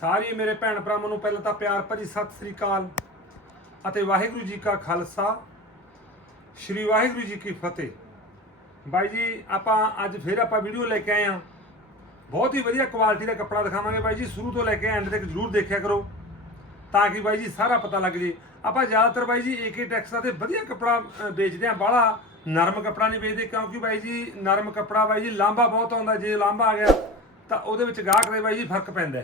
ਸਾਰੀ ਮੇਰੇ ਭੈਣ ਭਰਾਵਾਂ ਨੂੰ ਪਹਿਲਾਂ ਤਾਂ ਪਿਆਰ ਭਰੀ ਸਤਿ ਸ੍ਰੀ ਅਕਾਲ ਅਤੇ ਵਾਹਿਗੁਰੂ ਜੀ ਕਾ ਖਾਲਸਾ, ਸ੍ਰੀ ਵਾਹਿਗੁਰੂ ਜੀ ਕੀ ਫਤਿਹ। ਬਾਈ ਜੀ, ਆਪਾਂ ਅੱਜ ਫਿਰ ਆਪਾਂ ਵੀਡੀਓ ਲੈ ਕੇ ਆਏ ਹਾਂ। ਬਹੁਤ ਹੀ ਵਧੀਆ ਕੁਆਲਿਟੀ ਦਾ ਕੱਪੜਾ ਦਿਖਾਵਾਂਗੇ ਬਾਈ ਜੀ, ਸ਼ੁਰੂ ਤੋਂ ਲੈ ਕੇ ਐਂਡ ਤੱਕ ਜਰੂਰ ਦੇਖਿਆ ਕਰੋ ਤਾਂ ਕਿ ਬਾਈ ਜੀ ਸਾਰਾ ਪਤਾ ਲੱਗ ਜੇ। ਆਪਾਂ ਜ਼ਿਆਦਾਤਰ ਬਾਈ ਜੀ ਏਕੇ ਟੈਕਸ ਦਾ ਤੇ ਵਧੀਆ ਕੱਪੜਾ ਵੇਚਦੇ ਆ ਬਾਹਲਾ ਨਰਮ ਕੱਪੜਾ ਨਹੀਂ ਵੇਚਦੇ ਕਿਉਂਕਿ ਬਾਈ ਜੀ ਨਰਮ ਕੱਪੜਾ ਬਾਈ ਜੀ ਲਾਂਭਾ ਬਹੁਤ ਆਉਂਦਾ, ਜੇ ਲਾਂਭਾ ਆ ਗਿਆ ਤਾਂ ਉਹਦੇ ਵਿੱਚ ਗਾਹਕ ਦੇ ਬਾਈ ਜੀ ਫ਼ਰਕ ਪੈਂਦਾ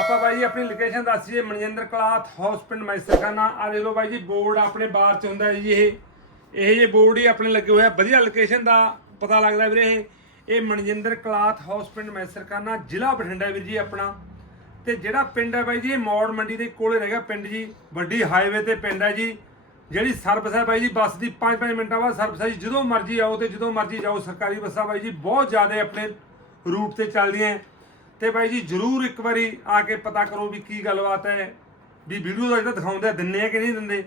ਆਪਾਂ ਬਾਈ ਜੀ ਆਪਣੀ ਲੋਕੇਸ਼ਨ ਦੱਸ ਦੱਸੀਏ ਮਨਜਿੰਦਰ ਕਲਾਥ ਹਾਊਸ ਪਿੰਡ ਮੈਸਰਖਾਨਾ ਆ ਦੇਖ ਲਓ ਬਾਈ ਜੀ ਬੋਰਡ ਆਪਣੇ ਬਾਹਰ ਚ ਹੁੰਦਾ ਜੀ ਇਹ। ਇਹ ਜੇ ਬੋਰਡ ਹੀ ਆਪਣੇ ਲੱਗੇ ਹੋਇਆ ਵਧੀਆ ਲੋਕੇਸ਼ਨ ਦਾ ਪਤਾ ਲੱਗਦਾ ਵੀਰੇ ਇਹ। ਇਹ ਮਨਜਿੰਦਰ ਕਲਾਥ ਹਾਊਸ ਪਿੰਡ ਮੈਸਰਖਾਨਾ ਜ਼ਿਲ੍ਹਾ ਬਠਿੰਡਾ ਵੀਰ ਜੀ ਆਪਣਾ। ਤੇ ਜਿਹੜਾ ਪਿੰਡ ਹੈ ਬਾਈ ਜੀ, ਇਹ ਮੌੜ ਮੰਡੀ ਦੇ ਕੋਲੇ ਰਹਿ ਗਿਆ ਪਿੰਡ ਜੀ। ਵੱਡੀ ਹਾਈਵੇ ਤੇ ਪਿੰਡ ਹੈ ਜੀ। ਜਿਹੜੀ ਸਰਵਿਸ ਹੈ ਬਾਈ ਜੀ, ਬੱਸ ਦੀ 5-5 ਮਿੰਟਾਂ ਬਾਅਦ ਸਰਵਿਸ ਹੈ ਜੀ। ਜਦੋਂ ਮਰਜ਼ੀ ਆਓ ਤੇ ਜਦੋਂ ਮਰਜ਼ੀ ਜਾਓ, ਸਰਕਾਰੀ ਬੱਸਾਂ ਬਾਈ ਜੀ ਬਹੁਤ ਜ਼ਿਆਦਾ ਆਪਣੇ ਰੂਟ ਤੇ ਚੱਲਦੀਆਂ ਤੇ ਬਾਈ ਜੀ ਜਰੂਰ ਇੱਕ ਵਾਰੀ ਆ ਕੇ ਪਤਾ ਕਰੋ ਵੀ ਕੀ ਗੱਲਬਾਤ ਹੈ, ਵੀ ਵੀਡੀਓ ਦਾ ਜਿਹੜਾ ਦਿਖਾਉਂਦੇ ਆ ਦਿੰਨੇ ਆ ਕਿ ਨਹੀਂ ਦਿੰਦੇ।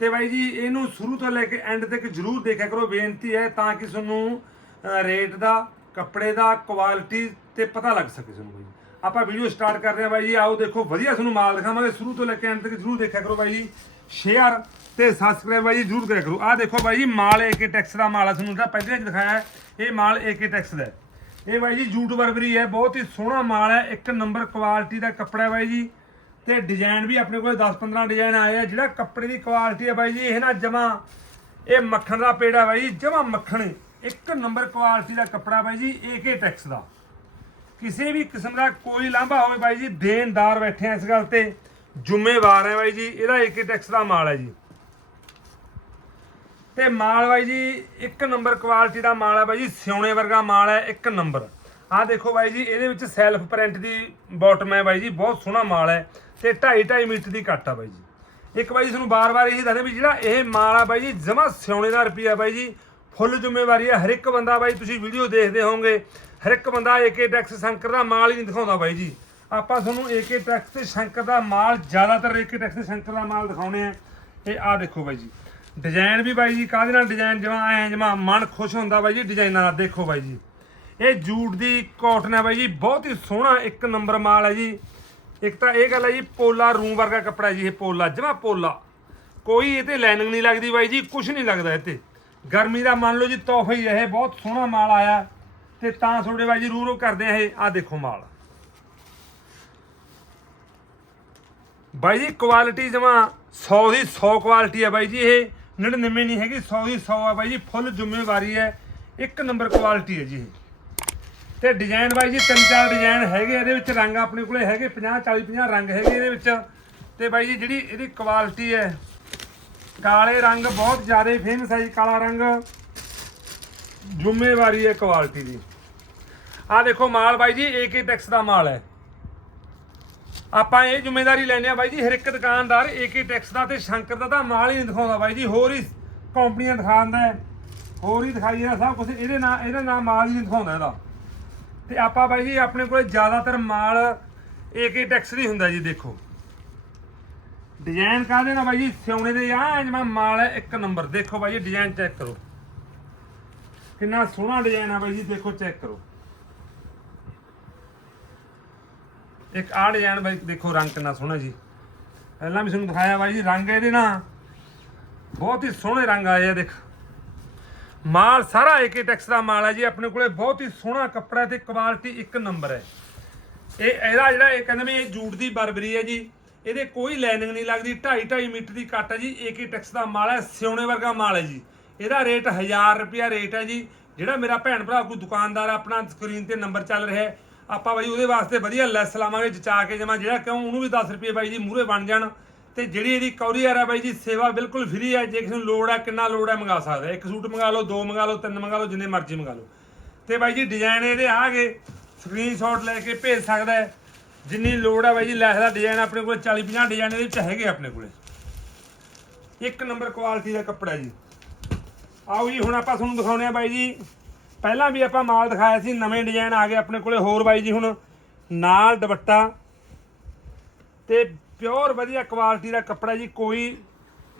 ਤੇ ਬਾਈ ਜੀ ਇਹਨੂੰ ਸ਼ੁਰੂ ਤੋਂ ਲੈ ਕੇ ਐਂਡ ਤੱਕ ਜਰੂਰ ਦੇਖਿਆ ਕਰੋ, ਬੇਨਤੀ ਹੈ ਤਾਂ ਕਿ ਤੁਹਾਨੂੰ ਰੇਟ ਦਾ, ਕੱਪੜੇ ਦਾ ਕੁਆਲਿਟੀ ਤੇ ਪਤਾ ਲੱਗ ਸਕੇ ਤੁਹਾਨੂੰ ਬਾਈ ਆਪਾਂ ਵੀਡੀਓ ਸਟਾਰਟ ਕਰਦੇ ਹਾਂ ਬਾਈ ਜੀ। ਆਓ ਦੇਖੋ, ਵਧੀਆ ਤੁਹਾਨੂੰ ਮਾਲ ਦਿਖਾਵਾਂਗੇ। ਸ਼ੁਰੂ ਤੋਂ ਲੈ ਕੇ ਐਂਡ ਤੱਕ ਜਰੂਰ ਦੇਖਿਆ ਕਰੋ ਬਾਈ ਜੀ। ਸ਼ੇਅਰ ਤੇ ਸਬਸਕ੍ਰਾਈਬ ਬਾਈ ਜੀ ਜਰੂਰ ਕਰਿਆ ਕਰੋ। ਆਹ ਦੇਖੋ ਬਾਈ ਜੀ, ਮਾਲ ਏਕੇ ਟੈਕਸ ਦਾ ਮਾਲ ਆ, ਤੁਹਾਨੂੰ ਜਿਹੜਾ ਪਹਿਲੇ ਚ ਦਿਖਾਇਆ ਇਹ ਮਾਲ ਏਕੇ ਟੈਕਸ ਦਾ ਹੈ। ਇਹ ਬਾਈ ਜੀ ਜੂਟ ਵਰਬਰੀ ਹੈ, ਬਹੁਤ ਹੀ ਸੋਹਣਾ ਮਾਲ ਹੈ, ਇੱਕ ਨੰਬਰ ਕੁਆਲਿਟੀ ਦਾ ਕੱਪੜਾ ਹੈ ਬਾਈ ਜੀ। ਤੇ ਡਿਜ਼ਾਈਨ ਵੀ ਆਪਣੇ ਕੋਲ 10-15 ਡਿਜ਼ਾਈਨ ਆਏ ਆ, ਜਿਹੜਾ ਕੱਪੜੇ ਦੀ ਕੁਆਲਿਟੀ ਹੈ ਬਾਈ ਜੀ, ਇਹ ਨਾ ਜਮਾ, ਇਹ ਮੱਖਣ ਦਾ ਪੇੜਾ ਬਾਈ ਜੀ, ਜਮਾ ਮੱਖਣ, ਇੱਕ ਨੰਬਰ ਕੁਆਲਿਟੀ ਦਾ ਕੱਪੜਾ ਬਾਈ ਜੀ ਏਕੇ ਟੈਕਸ ਦਾ। ਕਿਸੇ ਵੀ ਕਿਸਮ ਦਾ ਕੋਈ ਲਾਂਭਾ ਹੋਵੇ ਬਾਈ ਜੀ ਦੇਣਦਾਰ ਬੈਠੇ ਆ ਇਸ ਗੱਲ ਤੇ, ਜ਼ਿੰਮੇਵਾਰ ਹੈ ਬਾਈ ਜੀ, ਇਹਦਾ ਏਕੇ ਟੈਕਸ ਦਾ ਮਾਲ ਹੈ ਜੀ। ਤੇ ਮਾਲ ਬਾਈ ਜੀ, ਇੱਕ ਨੰਬਰ ਕੁਆਲਿਟੀ ਦਾ ਮਾਲ ਹੈ ਬਾਈ ਜੀ, ਸਿਉਣੇ ਵਰਗਾ ਮਾਲ ਹੈ, ਇੱਕ ਨੰਬਰ। ਆਹ ਦੇਖੋ ਬਾਈ ਜੀ, ਇਹਦੇ ਵਿੱਚ ਸੈਲਫ ਪ੍ਰਿੰਟ ਦੀ ਬਾਟਮ ਹੈ ਬਾਈ ਜੀ, ਬਹੁਤ ਸੋਹਣਾ ਮਾਲ ਹੈ ਤੇ 2.5 2.5 ਮੀਟਰ ਦੀ ਕੱਟ ਆ ਬਾਈ ਜੀ। ਇੱਕ ਬਾਈ ਜੀ ਤੁਹਾਨੂੰ ਬਾਰ-ਬਾਰ ਇਹੀ ਦੱਸਦੇ ਵੀ ਜਿਹੜਾ ਇਹ ਮਾਲ ਆ ਬਾਈ ਜੀ, ਜਮਾ ਸਿਉਣੇ ਦਾ ਰੁਪਿਆ ਬਾਈ ਜੀ, ਫੁੱਲ ਜ਼ਿੰਮੇਵਾਰੀ ਹੈ। ਹਰ ਇੱਕ ਬੰਦਾ ਬਾਈ, ਤੁਸੀਂ ਵੀਡੀਓ ਦੇਖਦੇ ਹੋਵੋਗੇ, ਹਰ ਇੱਕ ਬੰਦਾ ਏਕੇ ਟੈਕਸ ਸ਼ੰਕਰ ਦਾ ਮਾਲ ਹੀ ਨਹੀਂ ਦਿਖਾਉਂਦਾ ਬਾਈ ਜੀ। ਆਪਾਂ ਤੁਹਾਨੂੰ ਏਕੇ ਟੈਕਸ ਤੇ ਸ਼ੰਕਰ ਦਾ ਮਾਲ ਜ਼ਿਆਦਾਤਰ ਏਕੇ ਟੈਕਸ ਤੇ ਸ਼ੰਕਰ ਦਾ ਮਾਲ ਦਿਖਾਉਣੇ ਆ। ਇਹ ਆ ਦੇਖੋ ਬਾਈ ਜੀ। ਡਿਜ਼ਾਈਨ ਵੀ ਬਾਈ ਜੀ, ਕਾਹਦੇ ਨਾਲ ਡਿਜ਼ਾਈਨ ਜਮਾ ਐ ਜਮਾ ਮਨ ਖੁਸ਼ ਹੁੰਦਾ ਬਾਈ ਜੀ ਡਿਜ਼ਾਈਨਾਂ ਦਾ ਦੇਖੋ ਬਾਈ ਜੀ। ਇਹ ਜੂਟ ਦੀ ਕਾਟਨ ਹੈ ਬਾਈ ਜੀ, ਬਹੁਤ ਹੀ ਸੋਹਣਾ ਇੱਕ ਨੰਬਰ ਮਾਲ ਹੈ ਜੀ। ਇੱਕ ਤਾਂ ਇਹ ਗੱਲ ਹੈ ਜੀ, ਪੋਲਾ ਰੂਮ ਵਰਗਾ ਕੱਪੜਾ ਜੀ, ਇਹ ਪੋਲਾ, ਜਮਾ ਪੋਲਾ। ਕੋਈ ਇਹ ਤੇ ਲਾਈਨਿੰਗ ਨਹੀਂ ਲੱਗਦੀ ਬਾਈ ਜੀ ਕੁਝ ਨਹੀਂ ਲੱਗਦਾ ਇਹ ਤੇ ਗਰਮੀ ਦਾ ਮੰਨ ਲਓ ਜੀ, ਤੋਹਫਾ ਹੀ ਹੈ ਇਹ ਬਹੁਤ ਸੋਹਣਾ ਮਾਲ ਆਇਆ। ਤੇ ਤਾਂ ਤੁਹਾਡੇ ਬਾਈ ਜੀ ਰੂ ਰੂ ਕਰਦੇ ਆ ਇਹ ਆ ਦੇਖੋ ਮਾਲ। ਬਾਈ ਜੀ ਕੁਆਲਿਟੀ ਜਮਾ 100 ਦੀ 100 ਕੁਆਲਿਟੀ ਹੈ ਬਾਈ ਜੀ ਇਹ। 99 ਨਹੀਂ ਹੈਗੀ 100 ਦੀ 100 ਆ ਬਾਈ ਜੀ, ਫੁੱਲ ਜ਼ਿੰਮੇਵਾਰੀ ਹੈ, ਇੱਕ ਨੰਬਰ ਕੁਆਲਿਟੀ ਹੈ ਜੀ ਇਹ। ਤੇ ਡਿਜ਼ਾਈਨ ਬਾਈ ਜੀ, ਤਿੰਨ ਚਾਰ ਡਿਜ਼ਾਈਨ ਹੈਗੇ ਇਹਦੇ ਵਿੱਚ ਰੰਗ ਆਪਣੇ ਕੋਲੇ ਹੈਗੇ 50 40 50 ਰੰਗ ਹੈਗੇ ਇਹਦੇ ਵਿੱਚ। ਤੇ ਬਾਈ ਜੀ, ਜਿਹੜੀ ਇਹਦੀ ਕੁਆਲਿਟੀ ਹੈ, ਕਾਲੇ ਰੰਗ ਬਹੁਤ ਜ਼ਿਆਦਾ ਫੇਮਸ ਹੈ ਜੀ, ਕਾਲਾ ਰੰਗ। ਜ਼ਿੰਮੇਵਾਰੀ ਹੈ ਕੁਆਲਿਟੀ ਦੀ। ਆ ਦੇਖੋ ਮਾਲ ਬਾਈ ਜੀ ਏਕੇ ਟੈਕਸ ਦਾ ਮਾਲ ਹੈ। ਆਪਾਂ ਇਹ ਜ਼ਿੰਮੇਵਾਰੀ ਲੈਨੇ ਆ ਬਾਈ ਜੀ, ਹਰ ਇੱਕ ਦੁਕਾਨਦਾਰ ਏਕੇ ਟੈਕਸ ਦਾ ਤੇ ਸ਼ੰਕਰ ਦਾ ਤਾਂ ਮਾਲ ਹੀ ਨਹੀਂ ਦਿਖਾਉਂਦਾ ਬਾਈ ਜੀ, ਹੋਰ ਹੀ ਕੰਪਨੀਆਂ ਦਿਖਾਉਂਦਾ ਹੈ, ਹੋਰ ਹੀ ਦਿਖਾਈ ਜਾਂਦਾ ਸਭ ਕੁਝ ਇਹਦੇ ਨਾਲ ਇਹਦਾ ਨਾਲ ਮਾਲ ਹੀ ਨਹੀਂ ਦਿਖਾਉਂਦਾ ਇਹਦਾ। ਤੇ ਆਪਾਂ ਬਾਈ ਜੀ, ਆਪਣੇ ਕੋਲੇ ਜ਼ਿਆਦਾਤਰ ਮਾਲ ਏਕੇ ਟੈਕਸ ਦੀ ਹੁੰਦਾ ਜੀ, ਦੇਖੋ। ਡਿਜ਼ਾਈਨ ਕਾਹਦੇ ਨਾਲ ਬਾਈ ਜੀ, ਸਿਉਣੇ ਦੇ ਆ ਜਿਵੇਂ ਮਾਲ ਹੈ ਇੱਕ ਨੰਬਰ, ਦੇਖੋ ਬਾਈ ਜੀ, ਡਿਜ਼ਾਈਨ ਚੈੱਕ ਕਰੋ। ਕਿੰਨਾ ਸੋਹਣਾ ਡਿਜ਼ਾਈਨ ਆ ਬਾਈ ਜੀ, ਦੇਖੋ ਚੈੱਕ ਕਰੋ। ਇੱਕ ਆਹ ਡਿਜ਼ਾਈਨ ਬਾਈ, ਦੇਖੋ ਰੰਗ ਕਿੰਨਾ ਸੋਹਣਾ ਜੀ। ਪਹਿਲਾਂ ਵੀ ਤੁਹਾਨੂੰ ਦਿਖਾਇਆ ਬਾਈ ਜੀ, ਰੰਗ ਇਹਦੇ ਨਾਲ ਬਹੁਤ ਹੀ ਸੋਹਣੇ ਰੰਗ ਆਏ ਆ, ਦੇਖ। ਮਾਲ ਸਾਰਾ ਏਕੇ ਟੈਕਸ ਦਾ ਮਾਲ ਹੈ ਜੀ, ਆਪਣੇ ਕੋਲੇ ਬਹੁਤ ਹੀ ਸੋਹਣਾ ਕੱਪੜਾ ਤੇ ਕੁਆਲਿਟੀ ਇੱਕ ਨੰਬਰ ਹੈ। ਇਹ ਇਹਦਾ ਜਿਹੜਾ ਇਹ ਕਹਿੰਦੇ ਵੀ ਇਹ ਜੂਟ ਦੀ ਬਰਬਰੀ ਹੈ ਜੀ, ਇਹਦੇ ਕੋਈ ਲਾਈਨਿੰਗ ਨਹੀਂ ਲੱਗਦੀ 2.5 2.5 ਮੀਟਰ ਦੀ ਕੱਟ ਹੈ ਜੀ ਏਕੇ ਟੈਕਸ ਦਾ ਮਾਲ ਹੈ, ਸਿਉਣੇ ਵਰਗਾ ਮਾਲ ਹੈ ਜੀ। ਇਹਦਾ ਰੇਟ 1000 ਰੁਪਿਆ ਰੇਟ ਹੈ ਜੀ, ਜਿਹੜਾ ਮੇਰਾ ਭੈਣ ਭਰਾ ਕੋਈ ਦੁਕਾਨਦਾਰ ਆਪਣਾ ਸਕਰੀਨ ਤੇ ਨੰਬਰ ਚੱਲ ਰਿਹਾ ਹੈ ਆਪਾਂ ਬਾਈ ਉਹਦੇ ਵਾਸਤੇ ਵਧੀਆ ਲੈਸ ਲਾਵਾਂਗੇ, ਜਚਾ ਕੇ ਜਮਾ ਜਿਹੜਾ ਕਿਉਂ, ਉਹਨੂੰ ਵੀ 10 ਰੁਪਏ ਬਾਈ ਜੀ ਮੂਹਰੇ ਬਣ ਜਾਣ। ਤੇ ਜਿਹੜੀ ਇਹਦੀ ਕੌਰੀਅਰ ਹੈ ਬਾਈ ਜੀ, ਸੇਵਾ ਬਿਲਕੁਲ ਫ੍ਰੀ ਹੈ ਜੇ ਕਿਸੇ ਨੂੰ ਲੋੜ ਹੈ ਕਿੰਨਾ ਲੋੜ ਹੈ ਮੰਗਾ ਸਕਦਾ। ਇੱਕ ਸੂਟ ਮੰਗਾ ਲਓ, ਦੋ ਮੰਗਾ ਲਓ, ਤਿੰਨ ਮੰਗਾ ਲਓ, ਜਿੰਨੇ ਮਰਜ਼ੀ ਮੰਗਾ ਲਓ। ਤੇ ਬਾਈ ਜੀ ਡਿਜ਼ਾਈਨ ਇਹਦੇ ਆਗੇ ਸਕਰੀਨਸ਼ਾਟ ਲੈ ਕੇ ਭੇਜ ਸਕਦਾ ਹੈ। ਜਿੰਨੀ ਲੋੜ ਹੈ ਬਾਈ ਜੀ, ਲੈਸ ਦਾ ਡਿਜ਼ਾਈਨ ਆਪਣੇ ਕੋਲ 40 50 ਡਿਜ਼ਾਈਨ ਇਹਦੇ ਵਿੱਚ ਹੈਗੇ ਆਪਣੇ ਕੋਲੇ। ਇੱਕ ਨੰਬਰ ਕੁਆਲਿਟੀ ਦਾ ਕੱਪੜਾ ਜੀ। ਆਓ ਜੀ, ਹੁਣ ਆਪਾਂ ਤੁਹਾਨੂੰ ਦਿਖਾਉਣੇ ਆ ਬਾਈ ਜੀ। ਪਹਿਲਾਂ ਵੀ ਆਪਾਂ ਮਾਲ ਦਿਖਾਇਆ ਸੀ, ਨਵੇਂ ਡਿਜ਼ਾਈਨ ਆ ਗਏ ਆਪਣੇ ਕੋਲੇ ਹੋਰ ਬਾਈ ਜੀ ਹੁਣ। ਨਾਲ ਦੁਪੱਟਾ ਤੇ ਪਿਓਰ ਵਧੀਆ ਕੁਆਲਿਟੀ ਦਾ ਕੱਪੜਾ ਜੀ, ਕੋਈ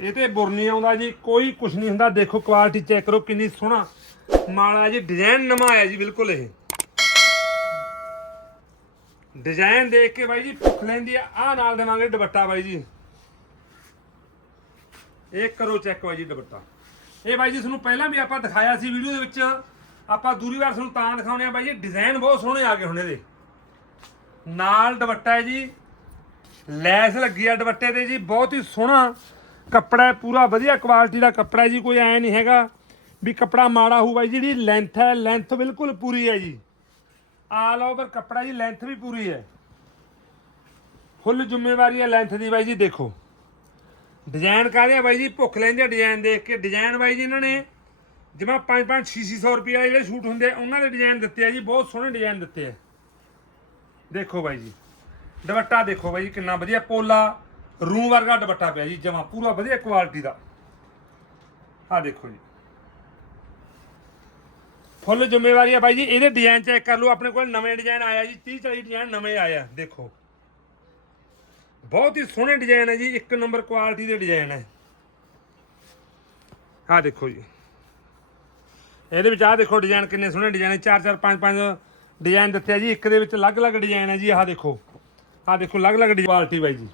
ਇਹ ਤੇ ਬੁਰ ਨਹੀਂ ਆਉਂਦਾ ਜੀ, ਕੋਈ ਕੁਝ ਨਹੀਂ ਹੁੰਦਾ। ਦੇਖੋ ਕੁਆਲਿਟੀ ਚੈੱਕ ਕਰੋ ਕਿੰਨੀ ਸੋਹਣਾ ਮਾਲ ਆ ਜੀ। ਡਿਜ਼ਾਈਨ ਨਵਾਂ ਆਇਆ ਜੀ, ਬਿਲਕੁਲ ਇਹ। ਡਿਜ਼ਾਈਨ ਦੇਖ ਕੇ ਬਾਈ ਜੀ ਭੁੱਖ ਲੈਂਦੀ ਆ। ਆ ਨਾਲ ਦੇਵਾਂਗੇ ਦੁਪੱਟਾ ਬਾਈ ਜੀ। ਇਹ ਕਰੋ ਚੈੱਕ ਬਾਈ ਜੀ ਦੁਪੱਟਾ। ਇਹ ਬਾਈ ਜੀ ਤੁਹਾਨੂੰ ਪਹਿਲਾਂ ਵੀ ਆਪਾਂ ਦਿਖਾਇਆ ਸੀ ਵੀਡੀਓ ਦੇ ਵਿੱਚ। ਆਪਾਂ ਦੂਰੀ ਵਾਰ ਤੁਹਾਨੂੰ ਤਾਂ ਦਿਖਾਉਣੇ ਆ ਬਾਈ ਜੀ ਡਿਜ਼ਾਈਨ ਬਹੁਤ ਸੋਹਣੇ ਆ ਗਏ ਹੁਣ ਇਹਦੇ। ਨਾਲ ਦੁਪੱਟਾ ਹੈ ਜੀ, ਲੈਸ ਲੱਗੀ ਆ ਦੁਪੱਟੇ ਤੇ ਜੀ, ਬਹੁਤ ਹੀ ਸੋਹਣਾ ਕੱਪੜਾ ਪੂਰਾ ਵਧੀਆ ਕੁਆਲਿਟੀ ਦਾ ਕੱਪੜਾ ਜੀ, ਕੋਈ ਐ ਨਹੀਂ ਹੈਗਾ ਵੀ ਕੱਪੜਾ ਮਾੜਾ ਹੋਊ ਬਾਈ ਜਿਹੜੀ ਲੈਂਥ ਹੈ ਲੈਂਥ ਬਿਲਕੁਲ ਪੂਰੀ ਹੈ ਜੀ। ਆਲ ਓਵਰ ਕੱਪੜਾ ਜੀ ਲੈਂਥ ਵੀ ਪੂਰੀ ਹੈ। ਫੁੱਲ ਜ਼ਿੰਮੇਵਾਰੀ ਹੈ ਲੈਂਥ ਦੀ ਬਾਈ ਜੀ, ਦੇਖੋ। ਡਿਜ਼ਾਈਨ ਕਾਹਦੇ ਰਿਹਾ ਬਾਈ ਜੀ, ਭੁੱਖ ਲੈਂਦੇ ਆ ਡਿਜ਼ਾਈਨ ਦੇਖ ਕੇ। ਡਿਜ਼ਾਈਨ ਬਾਈ ਜੀ ਇਹਨਾਂ ਨੇ ਜਿਵੇਂ 5-5 600 ਰੁਪਏ ਵਾਲੇ ਜਿਹੜੇ ਸ਼ੂਟ ਹੁੰਦੇ ਆ, ਉਹਨਾਂ ਦੇ ਡਿਜ਼ਾਈਨ ਦਿੱਤੇ ਆ ਜੀ, ਬਹੁਤ ਸੋਹਣੇ ਡਿਜ਼ਾਈਨ ਦਿੱਤੇ ਆ। ਦੇਖੋ ਬਾਈ ਜੀ, ਦੁਪੱਟਾ ਦੇਖੋ ਬਾਈ ਜੀ, ਕਿੰਨਾ ਵਧੀਆ ਪੋਲਾ ਰੂਮ ਵਰਗਾ ਦੁਪੱਟਾ ਪਿਆ ਜੀ, ਜਮਾ ਪੂਰਾ ਵਧੀਆ ਕੁਆਲਿਟੀ ਦਾ। ਆ ਦੇਖੋ ਜੀ। ਫੁੱਲ ਜ਼ਿੰਮੇਵਾਰੀ ਆ ਬਾਈ ਜੀ, ਇਹਦੇ ਡਿਜ਼ਾਈਨ ਚੈੱਕ ਕਰ ਲਓ, ਆਪਣੇ ਕੋਲ ਨਵੇਂ ਡਿਜ਼ਾਈਨ ਆਇਆ ਜੀ 30 40 ਡਿਜ਼ਾਈਨ ਨਵੇਂ ਆਇਆ ਦੇਖੋ। ਬਹੁਤ ਹੀ ਸੋਹਣੇ ਡਿਜ਼ਾਈਨ ਹੈ ਜੀ, ਇੱਕ ਨੰਬਰ ਕੁਆਲਿਟੀ ਦੇ ਡਿਜ਼ਾਈਨ ਹੈ ਆ ਦੇਖੋ ਜੀ। ਇਹਦੇ ਵਿੱਚ ਆਹ ਦੇਖੋ ਡਿਜ਼ਾਈਨ ਕਿੰਨੇ ਸੋਹਣੇ ਡਿਜ਼ਾਈਨ ਹੈ 4 4 5 5 ਡਿਜ਼ਾਈਨ ਦਿੱਤੇ ਆ ਜੀ। ਇੱਕ ਦੇ ਵਿੱਚ ਅਲੱਗ-ਅਲੱਗ ਡਿਜ਼ਾਈਨ ਹੈ ਜੀ, ਆਹ ਦੇਖੋ। ਆਹ ਦੇਖੋ, ਅਲੱਗ-ਅਲੱਗ ਕੁਆਲਿਟੀ ਬਾਈ ਜੀ।